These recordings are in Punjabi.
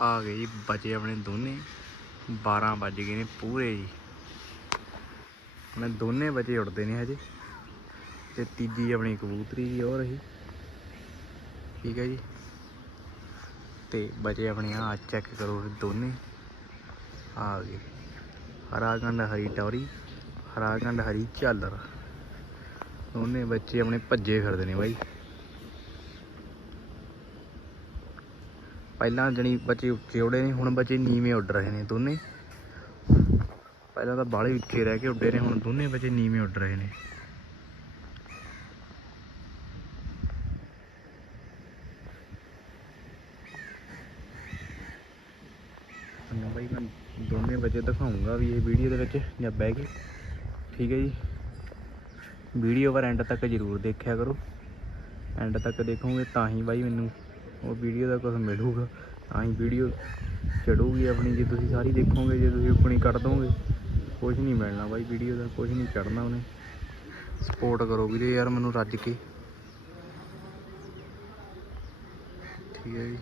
ਆ ਗਏ ਜੀ, ਬਚੇ ਆਪਣੇ ਦੋਨੇ। 12 ਵੱਜ ਗਏ ਨੇ ਪੂਰੇ ਜੀ। ਮੈਂ ਦੋਨੇ ਬਚੇ ਉੱਡਦੇ ਨੇ ਹਜੇ। ਤੇ ਤੀਜੀ ਆਪਣੀ ਕਬੂਤਰੀ ਜੀ, ਉਹ ਰਹੀ। ਠੀਕ ਹੈ ਜੀ। ਤੇ ਬਚੇ ਆਪਣੇ ਆ ਚੈੱਕ ਕਰੋ ਦੋਨੇ। ਆ ਗਏ। ਹਰਾ ਗੰਡ ਹਰੀ ਟੌਰੀ, ਹਰਾ ਗੰਡ ਹਰੀ ਝਾਲਰ। ਦੋਨੇ ਬੱਚੇ ਆਪਣੇ ਭੱਜੇ ਫਿਰਦੇ ਨੇ ਬਾਈ। ਪਹਿਲਾਂ ਜਣੀ ਬੱਚੇ ਉੱਚੇ ਉੱਡੇ ਨੇ, ਹੁਣ ਬੱਚੇ ਨੀਵੇਂ ਉੱਡ ਰਹੇ ਨੇ ਦੋਨੇ। ਪਹਿਲਾਂ ਤਾਂ ਬਾਹਲੇ ਉੱਚੇ ਰਹਿ ਕੇ ਉੱਡੇ ਨੇ, ਹੁਣ ਦੋਨੇ ਬੱਚੇ ਨੀਵੇਂ ਉੱਡ ਰਹੇ ਨੇ। ਤੁਹਾਨੂੰ ਬਾਈ, ਮੈਂ ਦੋਨੇ ਬੱਚੇ ਦਿਖਾਉਂਗਾ ਵੀ ਇਹ ਵੀਡੀਓ ਦੇ ਵਿੱਚ ਜਾਂ ਬਹਿ ਕੇ। ਠੀਕ ਹੈ ਜੀ। ਵੀਡੀਓ ਪਰ ਐਂਡ ਤੱਕ ਜ਼ਰੂਰ ਦੇਖਿਆ ਕਰੋ। ਐਂਡ ਤੱਕ ਦੇਖੋਗੇ ਤਾਂ ਹੀ ਬਾਈ ਮੈਨੂੰ ਉਹ ਵੀਡੀਓ ਦਾ ਕੁਝ ਮਿਲੂਗਾ। ਤਾਂ ਹੀ ਵੀਡੀਓ ਚੜੂਗੀ ਆਪਣੀ, ਜੇ ਤੁਸੀਂ ਸਾਰੀ ਦੇਖੋਗੇ, ਜੇ ਤੁਸੀਂ ਆਪਣੀ ਕੱਢ ਦੋਗੇ ਕੁਝ ਨਹੀਂ ਮਿਲਣਾ ਬਾਈ ਵੀਡੀਓ ਦਾ ਕੁਝ ਨਹੀਂ ਚੜਨਾ ਉਹਨੇ। ਸਪੋਰਟ ਕਰੋ ਵੀਰੇ ਯਾਰ ਮੈਨੂੰ ਰੱਜ ਕੇ। ਠੀਕ ਹੈ ਜੀ।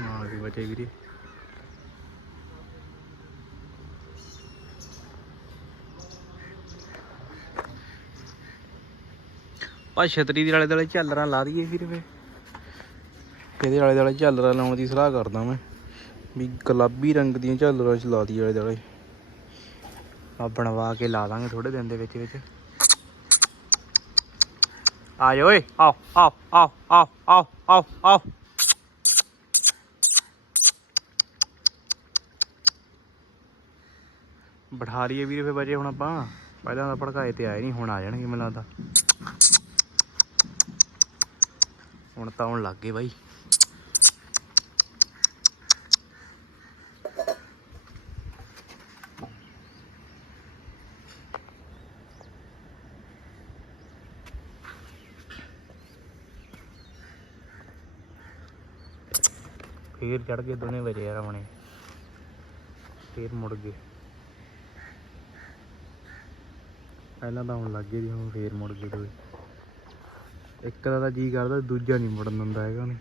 ਹਾਂ ਵੀ ਬਚੇ ਵੀਰੇ। ਆ ਛਤਰੀ ਦੇ ਆਲੇ ਦੁਆਲੇ ਝਾਲਰਾਂ ਲਾ ਦਈਏ ਫਿਰ ਵੇ। ਇਹਦੇ ਆਲੇ ਦੁਆਲੇ ਝਾਲਰਾਂ ਲਾਉਣ ਦੀ ਸਲਾਹ ਕਰਦਾ ਮੈਂ, ਵੀ ਗੁਲਾਬੀ ਰੰਗ ਦੀਆਂ ਝਾਲਰਾਂ ਚ ਲਾ ਦੀ ਆਲੇ ਦੁਆਲੇ। ਆ ਬਣਵਾ ਕੇ ਲਾ ਦਾਂਗੇ ਥੋੜੇ ਦਿਨ ਦੇ ਵਿੱਚ ਵਿੱਚ। ਆ ਜਾ ਓਏ, ਆਓ ਆਓ ਆਓ ਆਓ ਆਓ ਆਓ ਆਓ। ਬਿਠਾ ਲਈਏ ਵੀਰੇ ਫੇ ਬਜੇ ਹੁਣ ਆਪਾਂ। ਪਹਿਲਾਂ ਤਾਂ ਭੜਕਾਏ ਤੇ ਆਏ ਨਹੀਂ, ਹੁਣ ਆ ਜਾਣਗੇ ਮੈਨੂੰ ਲੱਗਦਾ। ਹੁਣ ਤਾਂ ਆਉਣ ਲੱਗ ਗਏ ਬਾਈ। ਫੇਰ ਚੜ ਗਏ ਦੋਨੇ ਵਜੇ ਯਾਰ ਆਪਣੇ ਫੇਰ ਮੁੜ ਗਏ। ਪਹਿਲਾਂ ਤਾਂ ਹੁਣ ਲੱਗ ਗਏ ਜੀ, ਹੁਣ ਫੇਰ ਮੁੜ ਗਏ ਦੋਏ ਇੱਕ ਦਾ ਤਾਂ ਜੀ ਕਰਦਾ ਦੂਜਾ ਨਹੀਂ ਮੁੜਨ ਦਿੰਦਾ ਹੈਗਾ ਉਹਨੇ।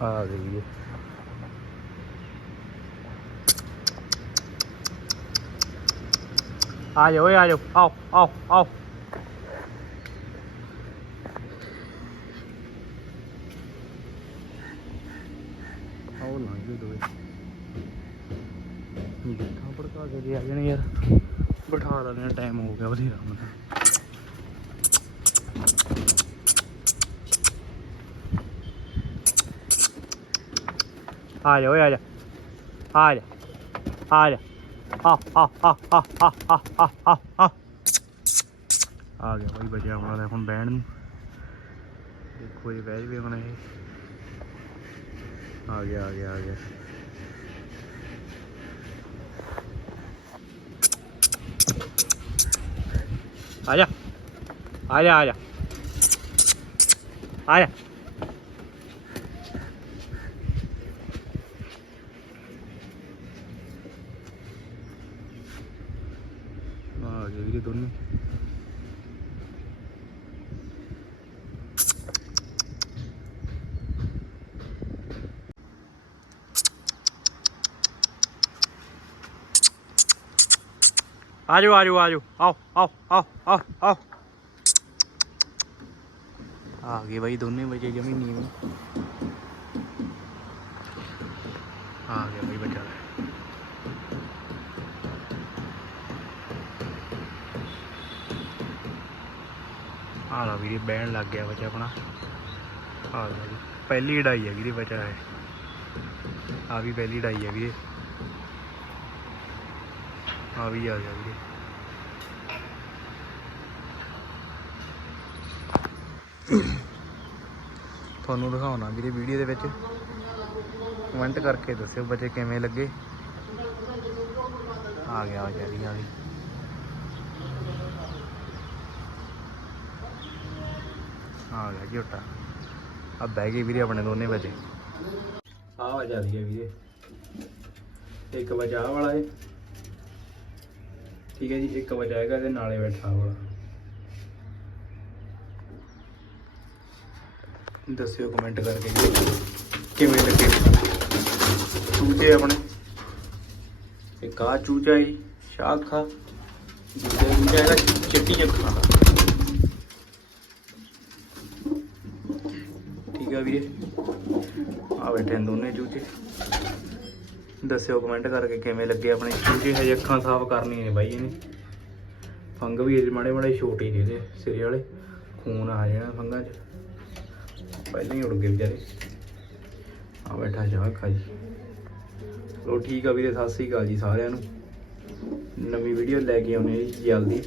ਆ ਗਈ ਹੈ। ਆ ਜਾਓ ਓਏ ਆ ਜਾਓ ਆਓ ਆਓ ਆਓ ਆਓ ਲੰਘ ਦੋਏ ਜਿੱਥਾਂ ਭੜਕਾ ਕੇ ਦੇ ਆ ਜਾਣੇ ਯਾਰ ਬਿਠਾ ਲੈਣੇ ਟਾਈਮ ਹੋ ਗਿਆ ਬਥੇਰਾ ਹੁਣ ਆ ਜਾ ਓਏ ਆ ਜਾ ਆ ਜਾ ਆ ਜਾ ਆ ਗਿਆ ਬਈ ਬਜਿਆ ਹੁਣ ਲੈ ਹੁਣ ਬੈਣ ਨੂੰ। ਦੇਖੋ ਇਹ ਬਹਿ ਜਵੇ ਹੁਣ ਇਹ। ਆ ਗਿਆ ਆ ਗਿਆ ਆ ਗਿਆ। ਆ ਜਾ ਆ ਜਾ ਆ ਜਾ। ਆ ਜਾ। ਗਏ ਵੀਰੇ ਦੋਨੇ। ਆਜੋ ਆਜੋ ਆਜੋ। ਆਓ ਆਓ ਆਓ ਆਓ ਆਓ। ਆ ਗਏ ਬਾਈ ਦੋਨੇ ਵਜੇ ਜਮੀ ਨੀਵੇਂ ਆ ਗਿਆ ਬਾਈ ਬੱਚਾ। ਆ ਲਾ ਵੀਰੇ, ਬਹਿਣ ਲੱਗ ਗਿਆ ਬੱਚਾ ਆਪਣਾ। ਆ ਲਾ ਜੀ, ਪਹਿਲੀ ਢਾਈ ਹੈ ਵੀਰੇ ਬੱਚਾ ਹੈ ਆ ਵੀ ਪਹਿਲੀ ਢਾਈ ਹੈ ਵੀਰੇ। ਆ ਵੀ ਆ ਗਿਆ ਵੀਰੇ। ਤੁਹਾਨੂੰ ਦਿਖਾਉਣਾ ਵੀਰੇ ਵੀਡੀਓ ਦੇ ਵਿੱਚ। ਕਮੈਂਟ ਕਰਕੇ ਦੱਸਿਓ ਬੱਚੇ ਕਿਵੇਂ ਲੱਗੇ। ਆ ਗਿਆ ਵਿਚਾਰੀ ਆ ਵੀ। ਆ ਗਿਆ ਝੋਟਾ ਆ ਬਹਿ ਗਏ ਵੀਰੇ ਆਪਣੇ ਦੋਨੇ ਵਜੇ। ਆ ਵਜਾ ਹੈ ਵੀਰੇ। ਇੱਕ ਵਜਾ ਆਹ ਵਾਲਾ ਹੈ। ਠੀਕ ਹੈ ਜੀ ਇੱਕ ਵਜਾ ਹੈਗਾ ਤੇ ਨਾਲੇ ਬੈਠਾ ਵਾਲਾ। ਦੱਸਿਓ ਕਮੈਂਟ ਕਰਕੇ ਜੀ। ਕਿਵੇਂ ਲੱਗੇ? ਚੂਚੇ ਆਪਣੇ। ਇੱਕ ਆ ਚੂਚਾ ਹੀ ਸ਼ਾਖਾ ਦੂਜਾ ਹੈਗਾ ਚਿੱਟੀ ਅੱਖਾਂ ਦਾ। ਠੀਕ ਆ ਬੈਠੇ ਨੇ ਦੋਨੇ ਚੂਚੇ। ਦੱਸਿਓ ਕਮੈਂਟ ਕਰਕੇ ਕਿਵੇਂ ਲੱਗੇ ਆਪਣੇ ਚੂਚੇ, ਹਜੇ ਅੱਖਾਂ ਸਾਫ਼ ਕਰਨੀਆਂ ਨੇ ਬਾਈ ਇਹਨੇ। ਫੰਗ ਵੀ ਅਜੇ ਮਾੜੇ ਮਾੜੇ ਛੋਟੇ ਨੇ ਇਹਦੇ, ਸਿਰੇ ਵਾਲੇ। ਖੂਨ ਆ ਜਾਣਾ ਫੰਗਾਂ 'ਚ। ਪਹਿਲਾਂ ਹੀ ਉੜ ਗਏ ਵਿਚਾਰੇ। ਆ ਬੈਠਾ ਸ਼ਾਖਾ ਜੀ ਚਲੋ ਠੀਕ ਆ ਵੀਰੇ, ਸਤਿ ਸ੍ਰੀ ਅਕਾਲ ਜੀ ਸਾਰਿਆਂ ਨੂੰ। ਨਵੀਂ ਵੀਡੀਓ ਲੈ ਕੇ ਆਉਣੀ ਜੀ ਜਲਦੀ।